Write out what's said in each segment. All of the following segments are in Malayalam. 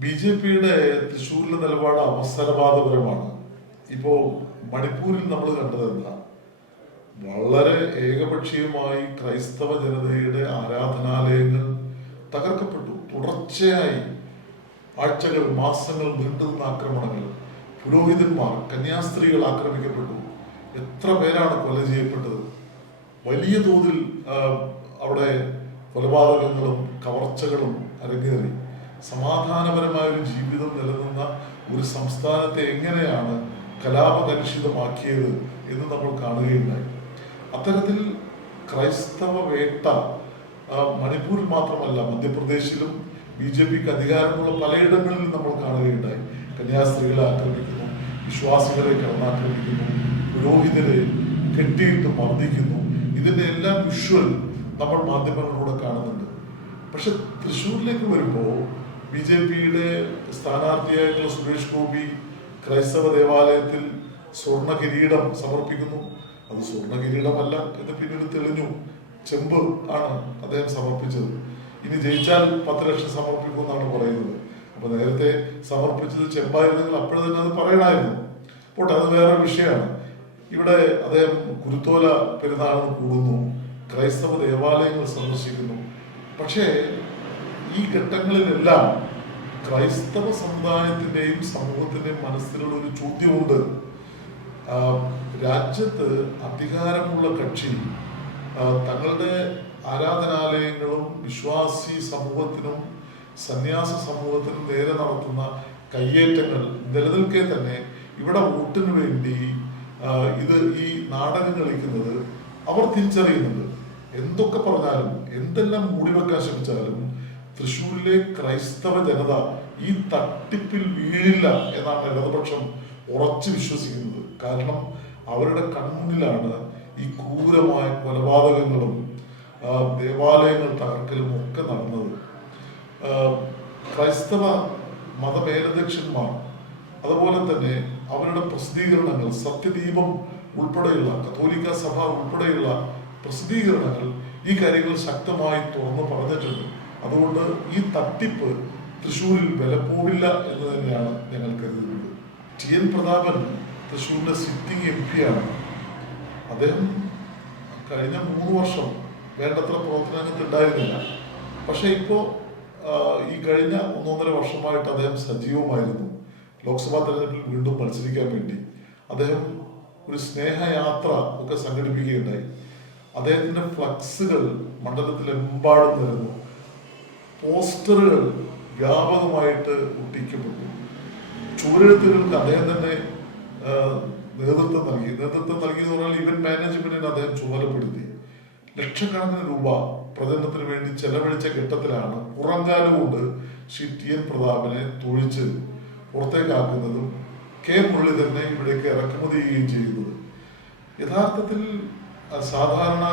ബി ജെ പിയുടെ തൃശ്ശൂരിലെ നിലപാട് അവസരവാദപരമാണ്. ഇപ്പോ മണിപ്പൂരിൽ നമ്മൾ കണ്ടത് എന്താ? വളരെ ഏകപക്ഷീയമായി ക്രൈസ്തവ ജനതയുടെ ആരാധനാലയങ്ങൾ തകർക്കപ്പെട്ടു. തുടർച്ചയായി ആഴ്ചകൾ മാസങ്ങൾ നീണ്ടുനിന്ന ആക്രമണങ്ങൾ പുരോഹിതന്മാർ കന്യാസ്ത്രീകൾ ആക്രമിക്കപ്പെട്ടു. എത്ര പേരാണ് കൊല ചെയ്യപ്പെട്ടത്? വലിയ തോതിൽ അവിടെ കൊലപാതകങ്ങളും കവർച്ചകളും അരങ്ങേറി. സമാധാനപരമായ ഒരു ജീവിതം നിലനിന്ന ഒരു സംസ്ഥാനത്തെ എങ്ങനെയാണ് കലാപകലുഷിതമാക്കിയത് എന്ന് നമ്മൾ കാണുകയുണ്ടായി. അത്തരത്തിൽ ക്രൈസ്തവ വേട്ട മണിപ്പൂരിൽ മാത്രമല്ല മധ്യപ്രദേശിലും ബി ജെ പിക്ക് അധികാരമുള്ള പലയിടങ്ങളിലും നമ്മൾ കാണുകയുണ്ടായി. കന്യാസ്ത്രീകളെ ആക്രമിക്കുന്നു വിശ്വാസികളെ കടന്നാക്രമിക്കുന്നു പുരോഹിതരെ കെട്ടിയിട്ട് മർദ്ദിക്കുന്നു. ഇതിന്റെ എല്ലാം വിഷ്വൽ നമ്മൾ മാധ്യമങ്ങളിലൂടെ കാണുന്നുണ്ട്. പക്ഷെ തൃശ്ശൂരിലേക്ക് വരുമ്പോൾ ബി ജെ പിയുടെ സ്ഥാനാർത്ഥിയായിട്ടുള്ള സുരേഷ് ഗോപി ക്രൈസ്തവ ദേവാലയത്തിൽ സ്വർണ കിരീടം സമർപ്പിക്കുന്നു. അത് സ്വർണ കിരീടമല്ല എന്ന് പിന്നീട് തെളിഞ്ഞു. ചെമ്പ് ആണ് അദ്ദേഹം സമർപ്പിച്ചത്. ഇനി ജയിച്ചാൽ പത്ത് ലക്ഷം സമർപ്പിക്കുമെന്നാണ് പറയുന്നത്. അപ്പൊ നേരത്തെ സമർപ്പിച്ചത് ചെമ്പായിരുന്നെങ്കിൽ അപ്പോഴും തന്നെ അത് പറയണമായിരുന്നു പോട്ടെ അത് വേറെ വിഷയമാണ്. ഇവിടെ അദ്ദേഹം കുരുത്തോല പെരുന്നാളിന് കൂടുന്നു. ക്രൈസ്തവ ദേവാലയങ്ങൾ സന്ദർശിക്കുന്നു. പക്ഷേ ഈ ഘട്ടങ്ങളിലെല്ലാം ക്രൈസ്തവ സമുദായത്തിന്റെയും സമൂഹത്തിന്റെയും മനസ്സിലുള്ള ഒരു ചോദ്യമുണ്ട്. രാജ്യത്ത് അധികാരമുള്ള കക്ഷി തങ്ങളുടെ ആരാധനാലയങ്ങളും വിശ്വാസി സമൂഹത്തിനും സന്യാസ സമൂഹത്തിനും നേരെ നടത്തുന്ന കയ്യേറ്റങ്ങൾ നിലനിൽക്കെ തന്നെ ഇവിടെ വോട്ടിന് വേണ്ടി ഇത് ഈ നാടകം കളിക്കുന്നത് അവർ തിരിച്ചറിയുന്നുണ്ട്. എന്തൊക്കെ പറഞ്ഞാലും എന്തെല്ലാം മൂടിവെക്കാൻ ശ്രമിച്ചാലും തൃശ്ശൂരിലെ ക്രൈസ്തവ ജനത ഈ തട്ടിപ്പിൽ വീഴില്ല എന്നാണ് ഇടതുപക്ഷം ഉറച്ചു വിശ്വസിക്കുന്നത്. കാരണം അവരുടെ കണ്ണിലാണ് ഈ ക്രൂരമായ കൊലപാതകങ്ങളും ദേവാലയങ്ങൾ തകർക്കലും ഒക്കെ നടന്നത്. ക്രൈസ്തവ മതമേലധ്യക്ഷന്മാർ അതുപോലെ തന്നെ അവരുടെ പ്രസിദ്ധീകരണങ്ങൾ സത്യദീപം ഉൾപ്പെടെയുള്ള കത്തോലിക്ക സഭ ഉൾപ്പെടെയുള്ള പ്രസിദ്ധീകരണങ്ങൾ ഈ കാര്യങ്ങൾ ശക്തമായി തുറന്നു പറഞ്ഞിട്ടുണ്ട്. അതുകൊണ്ട് ഈ തട്ടിപ്പ് തൃശ്ശൂരിൽ വിലപ്പോടില്ല എന്ന് തന്നെയാണ് ഞങ്ങൾ കരുതുന്നത്. ടി എൻ പ്രതാപൻ തൃശ്ശൂരിന്റെ സിറ്റിംഗ് എം ആണ്. അദ്ദേഹം കഴിഞ്ഞ മൂന്ന് വർഷം വേണ്ടത്ര പ്രവർത്തനങ്ങൾക്ക് ഉണ്ടായിരുന്നില്ല പക്ഷെ ഇപ്പോൾ ഈ കഴിഞ്ഞ ഒന്നൊന്നര വർഷമായിട്ട് അദ്ദേഹം സജീവമായിരുന്നു. ലോക്സഭാ തെരഞ്ഞെടുപ്പിൽ വീണ്ടും മത്സരിക്കാൻ വേണ്ടി. അദ്ദേഹം ഒരു സ്നേഹയാത്ര ഒക്കെ സംഘടിപ്പിക്കുകയുണ്ടായി. അദ്ദേഹത്തിന്റെ ഫ്ലക്സുകൾ മണ്ഡലത്തിലെമ്പാടും നിരന്നു പോസ്റ്ററുകൾ വ്യാപകമായിട്ട് ഒട്ടിക്കപ്പെട്ടു. ചുവരെഴുത്തുകൾക്ക് അദ്ദേഹം തന്നെ നേതൃത്വം നൽകി. നേതൃത്വം നൽകി എന്ന് പറഞ്ഞാൽ ഇവൻ മാനേജ്മെന്റിന് അദ്ദേഹം ചുമതലപ്പെടുത്തി. ലക്ഷക്കണക്കിന് രൂപ പ്രചരണത്തിന് വേണ്ടി ചെലവഴിച്ച ഘട്ടത്തിലാണ് പുറംകാലം കൊണ്ട് ശ്രീ ടി എൻ പ്രതാപനെ തൊഴിച്ച് പുറത്തേക്കാക്കുന്നതും കെ മുരളീധരനെ ഇവിടേക്ക് ഇറക്കുമതി ചെയ്യുകയും ചെയ്യുന്നത് യഥാർത്ഥത്തിൽ സാധാരണ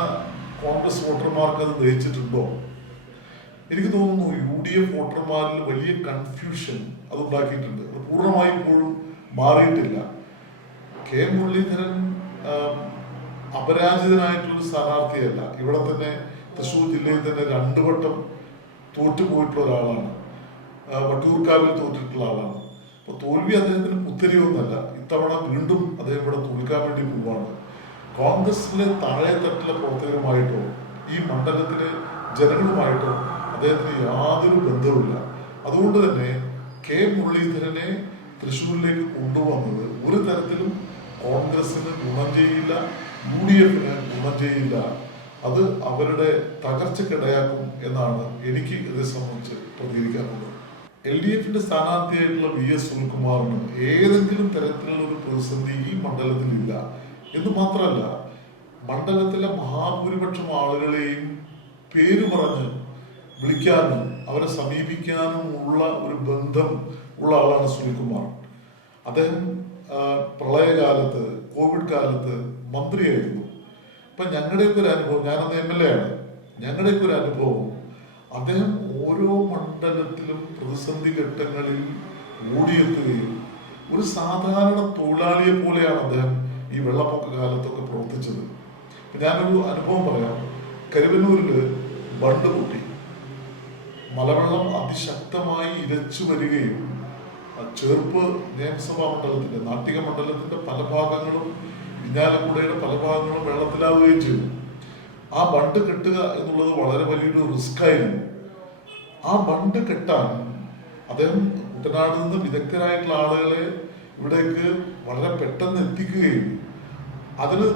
കോൺഗ്രസ് വോട്ടർമാർക്ക് അത് ദഹിച്ചിട്ടുണ്ടോ? എനിക്ക് തോന്നുന്നു യു ഡി എഫ് വോട്ടർമാരിൽ വലിയ കൺഫ്യൂഷൻ അത് ഉണ്ടാക്കിയിട്ടുണ്ട്. അത് പൂർണമായി ഇപ്പോഴും മാറിയിട്ടില്ല. കെ മുരളീധരൻ അപരാജിതനായിട്ടുള്ള സ്ഥാനാർത്ഥിയല്ല. ഇവിടെ തന്നെ തൃശ്ശൂർ ജില്ലയിൽ തന്നെ രണ്ടു വട്ടം തോറ്റുപോയിട്ടുള്ള ഒരാളാണ്. വട്ടൂർക്കാവിൽ തോറ്റിട്ടുള്ള ആളാണ്. അപ്പൊ തോൽവി അദ്ദേഹത്തിന് പുത്തരിയൊന്നല്ല. ഇത്തവണ വീണ്ടും അദ്ദേഹം ഇവിടെ തോൽക്കാൻ വേണ്ടി പോവാണ്. കോൺഗ്രസിലെ താഴെ തട്ടിലെ പ്രവർത്തകരുമായിട്ടോ ഈ മണ്ഡലത്തിലെ ജനങ്ങളുമായിട്ടോ അദ്ദേഹത്തിന് യാതൊരു ബന്ധവുമില്ല. അതുകൊണ്ട് തന്നെ കെ മുരളീധരനെ തൃശ്ശൂരിലേക്ക് കൊണ്ടുവന്നത് ഒരു തരത്തിലും കോൺഗ്രസിന് ഗുണം ചെയ്യില്ല യു ഡി എഫിന് ഗുണം ചെയ്യില്ല. അത് അവരുടെ തകർച്ചക്കിടയാക്കും എന്നാണ് എനിക്ക് ഇതേ സംബന്ധിച്ച് പ്രതികരിക്കാനുള്ളത്. എൽ ഡി എഫിന്റെ സ്ഥാനാർത്ഥിയായിട്ടുള്ള വി എസ് സുനിൽകുമാറിന് ഏതെങ്കിലും തരത്തിലുള്ള ഒരു പ്രതിസന്ധി ഈ മണ്ഡലത്തിൽ ഇല്ല എന്ന് മാത്രമല്ല മണ്ഡലത്തിലെ മഹാഭൂരിപക്ഷം ആളുകളെയും പേര് പറഞ്ഞ് വിളിക്കാനും അവരെ സമീപിക്കാനും ഉള്ള ഒരു ബന്ധം ഉള്ള ആളാണ് സുനിൽകുമാർ അദ്ദേഹം പ്രളയകാലത്ത് കോവിഡ് കാലത്ത് മന്ത്രിയായിരുന്നു. ഇപ്പൊ ഞങ്ങളുടെ ഒരു അനുഭവം? ഞാനത് എം എൽ എ ആണ്. ഞങ്ങളുടെ ഒരു അനുഭവം? അദ്ദേഹം ഓരോ മണ്ഡലത്തിലും പ്രതിസന്ധി ഘട്ടങ്ങളിൽ ഓടിയെത്തുകയും ഒരു സാധാരണ തൊഴിലാളിയെ പോലെയാണ് അദ്ദേഹം ഈ വെള്ളപ്പൊക്ക കാലത്തൊക്കെ പ്രവർത്തിച്ചത്. ഞാനൊരു അനുഭവം പറയാം. കരുവന്നൂരിൽ ബണ്ട് പൊട്ടി. മലവെള്ളം അതിശക്തമായി ഇരച്ചു വരികയും ചേർപ്പ് നിയമസഭാ മണ്ഡലത്തിന്റെ നാട്ടിക മണ്ഡലത്തിന്റെ പല ഭാഗങ്ങളും ഇഞ്ഞാലക്കുടയുടെ പല ഭാഗങ്ങളും വെള്ളത്തിലാവുകയും ചെയ്തു. ആ ബണ്ട് കെട്ടുക എന്നുള്ളത് വളരെ വലിയൊരു റിസ്ക് ആയിരുന്നു. ആ ബണ്ട് കെട്ടാൻ അദ്ദേഹം കുട്ടനാട് നിന്ന് വിദഗ്ധരായിട്ടുള്ള ആളുകളെ ഇവിടേക്ക് വളരെ പെട്ടെന്ന് എത്തിക്കുകയും അതിന്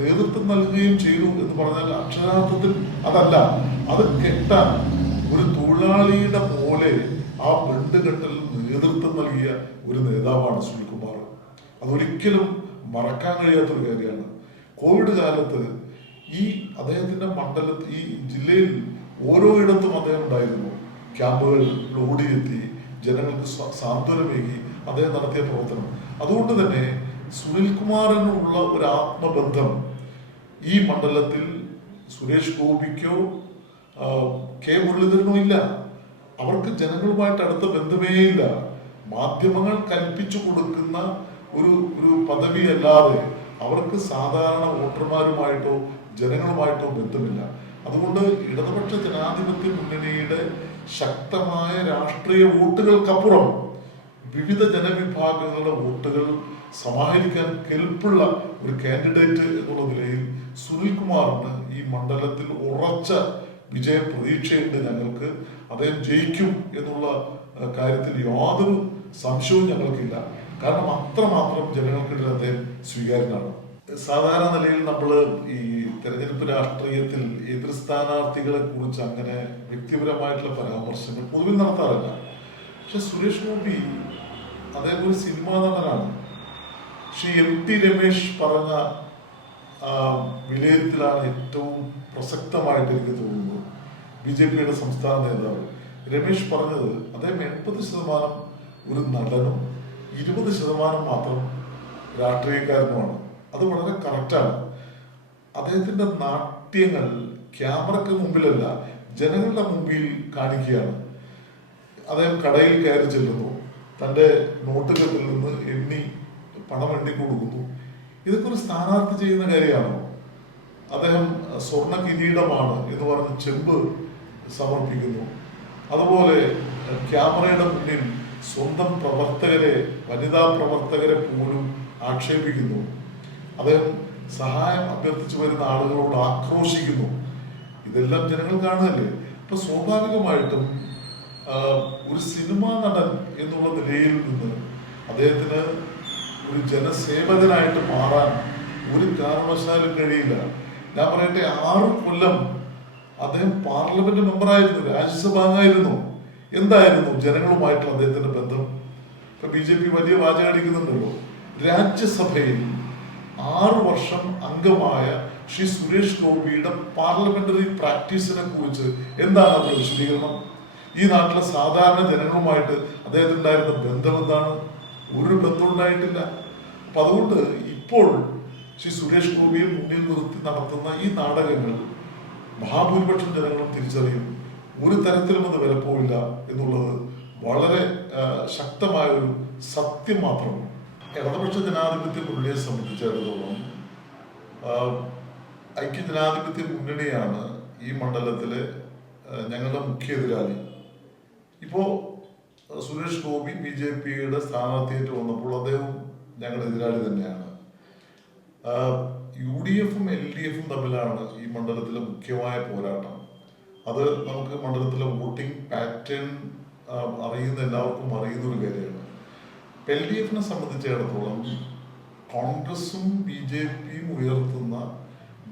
നേതൃത്വം നൽകുകയും ചെയ്തു എന്ന് പറഞ്ഞാൽ അക്ഷരാർത്ഥത്തിൽ അതല്ല അത് കെട്ടാൻ ഒരു തൊഴിലാളിയുടെ പോലെ ആ ബണ്ട് കെട്ടലിൽ നേതൃത്വം നൽകിയ ഒരു നേതാവാണ് സുനിൽകുമാർ അതൊരിക്കലും മറക്കാൻ കഴിയാത്തൊരു കാര്യമാണ്. കോവിഡ് കാലത്ത് ഈ അദ്ദേഹത്തിന്റെ മണ്ഡലത്തിൽ ഈ ജില്ലയിൽ ഓരോ ഇടത്തും അദ്ദേഹം ഉണ്ടായിരുന്നു. ക്യാമ്പുകളിൽ ഓടിയെത്തി ജനങ്ങൾക്ക് സാന്ത്വനമേകി അദ്ദേഹം നടത്തിയ പ്രവർത്തനം. അതുകൊണ്ട് തന്നെ സുനിൽകുമാറിനുള്ള ഒരു ആത്മബന്ധം ഈ മണ്ഡലത്തിൽ സുരേഷ് ഗോപിക്കോ കെ മുരളീധരനും ഇല്ല. അവർക്ക് ജനങ്ങളുമായിട്ട് അടുത്ത ബന്ധമേ ഇല്ല. മാധ്യമങ്ങൾ കൽപ്പിച്ചു കൊടുക്കുന്ന ഒരു ഒരു പദവി അല്ലാതെ അവർക്ക് സാധാരണ വോട്ടർമാരുമായിട്ടോ ജനങ്ങളുമായിട്ടോ ബന്ധമില്ല. അതുകൊണ്ട് ഇടതുപക്ഷ ജനാധിപത്യ മുന്നണിയുടെ ശക്തമായ രാഷ്ട്രീയ വോട്ടുകൾക്കപ്പുറം വിവിധ ജനവിഭാഗങ്ങളുടെ വോട്ടുകൾ സമാഹരിക്കാൻ കെൽപ്പുള്ള ഒരു കാൻഡിഡേറ്റ് എന്നുള്ള നിലയിൽ സുനിൽകുമാറിന് ഈ മണ്ഡലത്തിൽ ഉറച്ച വിജയ പ്രതീക്ഷയുണ്ട് ഞങ്ങൾക്ക്. അദ്ദേഹം ജയിക്കും എന്നുള്ള കാര്യത്തിൽ യാതൊരു സംശയവും ഞങ്ങൾക്കില്ല. കാരണം അത്രമാത്രം ജനങ്ങൾക്കിടയിൽ അദ്ദേഹം സ്വീകാര്യനാണ്. സാധാരണ നിലയിൽ നമ്മൾ ഈ തെരഞ്ഞെടുപ്പ് രാഷ്ട്രീയത്തിൽ എതിർ സ്ഥാനാർത്ഥികളെ കുറിച്ച് അങ്ങനെ വ്യക്തിപരമായിട്ടുള്ള പരാമർശങ്ങൾ പൊതുവിൽ നടത്താറില്ല. പക്ഷെ സുരേഷ് ഗോപി അദ്ദേഹം ഒരു സിനിമാ നടനാണ്. ശ്രീ എം ടി രമേശ് പറഞ്ഞ വിലയിരുത്തലാണ് ഏറ്റവും പ്രസക്തമായിട്ട് എനിക്ക് തോന്നുന്നത്. ബി ജെ പിയുടെ സംസ്ഥാന നേതാവ്. രമേശ് പറഞ്ഞത് അദ്ദേഹം എൺപത് ശതമാനം ഒരു നടനും ഇരുപത് ശതമാനം മാത്രം രാഷ്ട്രീയക്കാരനുമാണ്. അത് വളരെ കറക്റ്റാണ് അദ്ദേഹത്തിന്റെ നാട്യങ്ങൾ ക്യാമറയ്ക്ക് മുമ്പിലല്ല ജനങ്ങളുടെ മുമ്പിൽ കാണിക്കുകയാണ്. അദ്ദേഹം കടയിൽ കയറി ചെല്ലുന്നു. തന്റെ നോട്ടുകളിൽ നിന്ന് എണ്ണി പണം എണ്ണി കൊടുക്കുന്നു ഇതൊക്കെ ഒരു സ്ഥാനാർത്ഥി ചെയ്യുന്ന കാര്യമാണോ? അദ്ദേഹം സ്വർണ കിരീടമാണ് എന്ന് പറഞ്ഞ് ചെമ്പ് സമർപ്പിക്കുന്നു. അതുപോലെ ക്യാമറയുടെ മുന്നിൽ സ്വന്തം പ്രവർത്തകരെ വനിതാ പ്രവർത്തകരെ പോലും ആക്ഷേപിക്കുന്നു. അദ്ദേഹം സഹായം അഭ്യർത്ഥിച്ചു വരുന്ന ആളുകളോട് ആക്രോശിക്കുന്നു. ഇതെല്ലാം ജനങ്ങൾ കാണുകയല്ലേ? അപ്പൊ സ്വാഭാവികമായിട്ടും ഒരു സിനിമാ നടൻ എന്നുള്ള നിലയിൽ നിന്ന് അദ്ദേഹത്തിന് ഒരു ജനസേവകനായിട്ട് മാറാൻ ഒരു കാരണവശാലും കഴിയില്ല. ഞാൻ പറയട്ടെ ആറ് കൊല്ലം അദ്ദേഹം പാർലമെന്റ് മെമ്പറായിരുന്നു രാജ്യസഭ അംഗമായിരുന്നു എന്തായിരുന്നു ജനങ്ങളുമായിട്ടുള്ള അദ്ദേഹത്തിന്റെ ബന്ധം? ഇപ്പൊ ബി ജെ പി വലിയ വാചകടിക്കുന്നുണ്ടല്ലോ രാജ്യസഭയിൽ ആറു വർഷം അംഗമായ ശ്രീ സുരേഷ് ഗോപിയുടെ പാർലമെന്ററി പ്രാക്ടീസിനെ കുറിച്ച് എന്താണ് അതിന്റെ വിശദീകരണം? ഈ നാട്ടിലെ സാധാരണ ജനങ്ങളുമായിട്ട് അദ്ദേഹത്തിനുണ്ടായിരുന്ന ബന്ധം എന്താണ് ഒരു ബന്ധം ഉണ്ടായിട്ടില്ല. അപ്പൊ അതുകൊണ്ട് ഇപ്പോൾ ശ്രീ സുരേഷ് ഗോപിയെ മുന്നിൽ നിർത്തി നടത്തുന്ന ഈ നാടകങ്ങൾ മഹാഭൂരിപക്ഷം ജനങ്ങളും തിരിച്ചറിയും ഒരു തരത്തിലും അത് വിലപ്പോവില്ല എന്നുള്ളത് വളരെ ശക്തമായ ഒരു സത്യം മാത്രമാണ്. ഇടതുപക്ഷ ജനാധിപത്യ മുന്നണിയെ സംബന്ധിച്ചിടത്തോളം ഐക്യ ജനാധിപത്യ മുന്നണിയാണ് ഈ മണ്ഡലത്തിലെ ഞങ്ങളുടെ മുഖ്യ എതിരാളി. ഇപ്പോ സുരേഷ് ഗോപി ബി ജെ പിയുടെ സ്ഥാനാർത്ഥിയായിട്ട് വന്നപ്പോൾ അദ്ദേഹം ഞങ്ങളുടെ എതിരാളി തന്നെയാണ്. യു ഡി എഫും എൽ ഡി എഫും തമ്മിലാണ് ഈ മണ്ഡലത്തിലെ മുഖ്യമായ പോരാട്ടം. അത് നമുക്ക് മണ്ഡലത്തിലെ വോട്ടിംഗ് പാറ്റേൺ അറിയുന്ന എല്ലാവർക്കും അറിയുന്ന ഒരു കാര്യമാണ് എൽ ഡി എഫിനെ സംബന്ധിച്ചിടത്തോളം കോൺഗ്രസും ബി ജെ പിയും ഉയർത്തുന്ന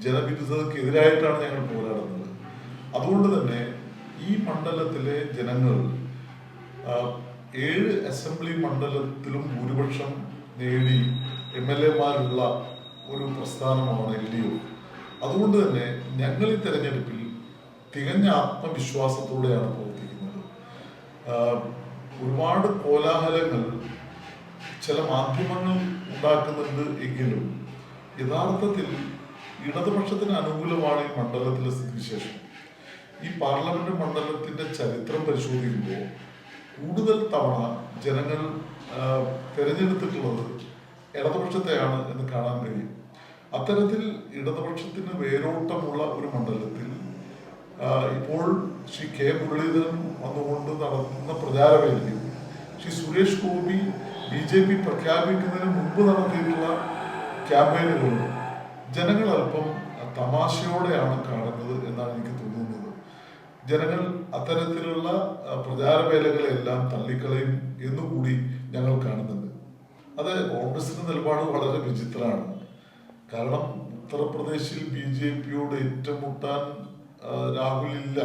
ജനവിരുദ്ധതക്കെതിരായിട്ടാണ് ഞങ്ങൾ പോരാടുന്നത്. അതുകൊണ്ട് തന്നെ ഈ മണ്ഡലത്തിലെ ജനങ്ങൾ ഏഴ് അസംബ്ലി മണ്ഡലത്തിലും ഭൂരിപക്ഷം നേടി എം എൽ എമാരുള്ള ഒരു പ്രസ്ഥാനമാണ് എൽ ഡി എഫ് അതുകൊണ്ട് തന്നെ ഞങ്ങൾ ഈ തെരഞ്ഞെടുപ്പിൽ തികഞ്ഞ ആത്മവിശ്വാസത്തോടെയാണ് പ്രവർത്തിക്കുന്നത്. ഒരുപാട് കോലാഹലങ്ങൾ ചില മാധ്യമങ്ങൾ ഉണ്ടാക്കുന്നുണ്ട് എങ്കിലും യഥാർത്ഥത്തിൽ ഇടതുപക്ഷത്തിന് അനുകൂലമാണ് ഈ മണ്ഡലത്തിലെ സ്ഥിതിവിശേഷം. ഈ പാർലമെന്റ് മണ്ഡലത്തിന്റെ ചരിത്രം പരിശോധിക്കുമ്പോൾ കൂടുതൽ തവണ ജനങ്ങൾ തിരഞ്ഞെടുത്തിട്ടുള്ളത് ഇടതുപക്ഷത്തെയാണ് എന്ന് കാണാൻ കഴിയും. അത്തരത്തിൽ ഇടതുപക്ഷത്തിന് വേരോട്ടമുള്ള ഒരു മണ്ഡലത്തിൽ ഇപ്പോൾ ശ്രീ കെ മുരളീധരൻ വന്നുകൊണ്ട് നടത്തുന്ന പ്രചാരവേദിയും Shri Suresh Gopi B J P പ്രഖ്യാപിക്കുന്നതിന് മുമ്പ് നടത്തിയിട്ടുള്ള ക്യാമ്പയിനുകളും ജനങ്ങൾ അല്പം തമാശയോടെയാണ് കാണുന്നത് എന്നാണ് എനിക്ക് തോന്നുന്നത്. ജനങ്ങൾ അത്തരത്തിലുള്ള പ്രചാരവേലകളെല്ലാം തള്ളിക്കളയും എന്നുകൂടി ഞങ്ങൾ കാണുന്നുണ്ട്. അത് കോൺഗ്രസിന്റെ നിലപാട് വളരെ വിചിത്രമാണ്. കാരണം ഉത്തർപ്രദേശിൽ ബി ജെ പിയോട് ഏറ്റുമുട്ടാൻ രാഹുൽ രാഹുലില്ല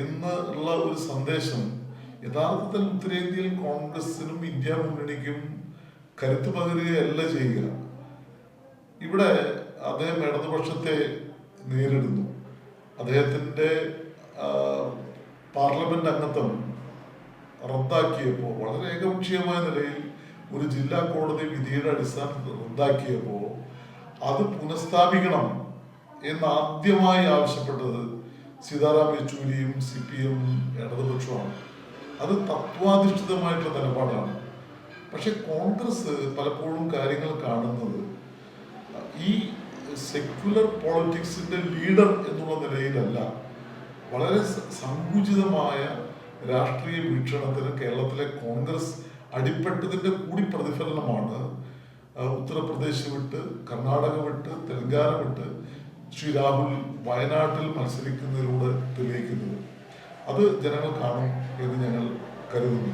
എന്നുള്ള ഒരു സന്ദേശം യഥാർത്ഥത്തിൽ ഉത്തരേന്ത്യയിൽ കോൺഗ്രസിനും ഇന്ത്യ മുന്നണിക്കും കരുത്തു പകരുകയല്ല ചെയ്യുക. ഇവിടെ അദ്ദേഹം ഇടതുപക്ഷത്തെ നേരിടുന്നു. അദ്ദേഹത്തിന്റെ പാർലമെന്റ് അംഗത്വം റദ്ദാക്കിയപ്പോൾ വളരെ ഏകപക്ഷീയമായ നിലയിൽ ഒരു ജില്ലാ കോടതി വിധിയുടെ അടിസ്ഥാനത്തിൽ റദ്ദാക്കിയപ്പോൾ അത് പുനഃസ്ഥാപിക്കണം എന്ന് ആദ്യമായി ആവശ്യപ്പെട്ടത് സീതാറാം യെച്ചൂരിയും സി പി എം ഇടതുപക്ഷമാണ് അത് തത്വാധിഷ്ഠിതമായിട്ടുള്ള നിലപാടാണ്. പക്ഷെ കോൺഗ്രസ് പലപ്പോഴും കാര്യങ്ങൾ കാണുന്നത് ഈ സെക്യുലർ പോളിറ്റിക്സിന്റെ ലീഡർ എന്നുള്ള നിലയിലല്ല വളരെ സങ്കുചിതമായ രാഷ്ട്രീയ വീക്ഷണത്തിന് കേരളത്തിലെ കോൺഗ്രസ് അടിപ്പെട്ടതിന്റെ കൂടി പ്രതിഫലനമാണ് ഉത്തർപ്രദേശ് വിട്ട് കർണാടക വിട്ട് തെലങ്കാന വിട്ട് ശ്രീ രാഹുൽ വയനാട്ടിൽ മത്സരിക്കുന്നതിലൂടെ തെളിയിക്കുന്നത്. അത് ജനങ്ങൾ കാണും എന്ന് ഞങ്ങൾ കരുതുന്നു.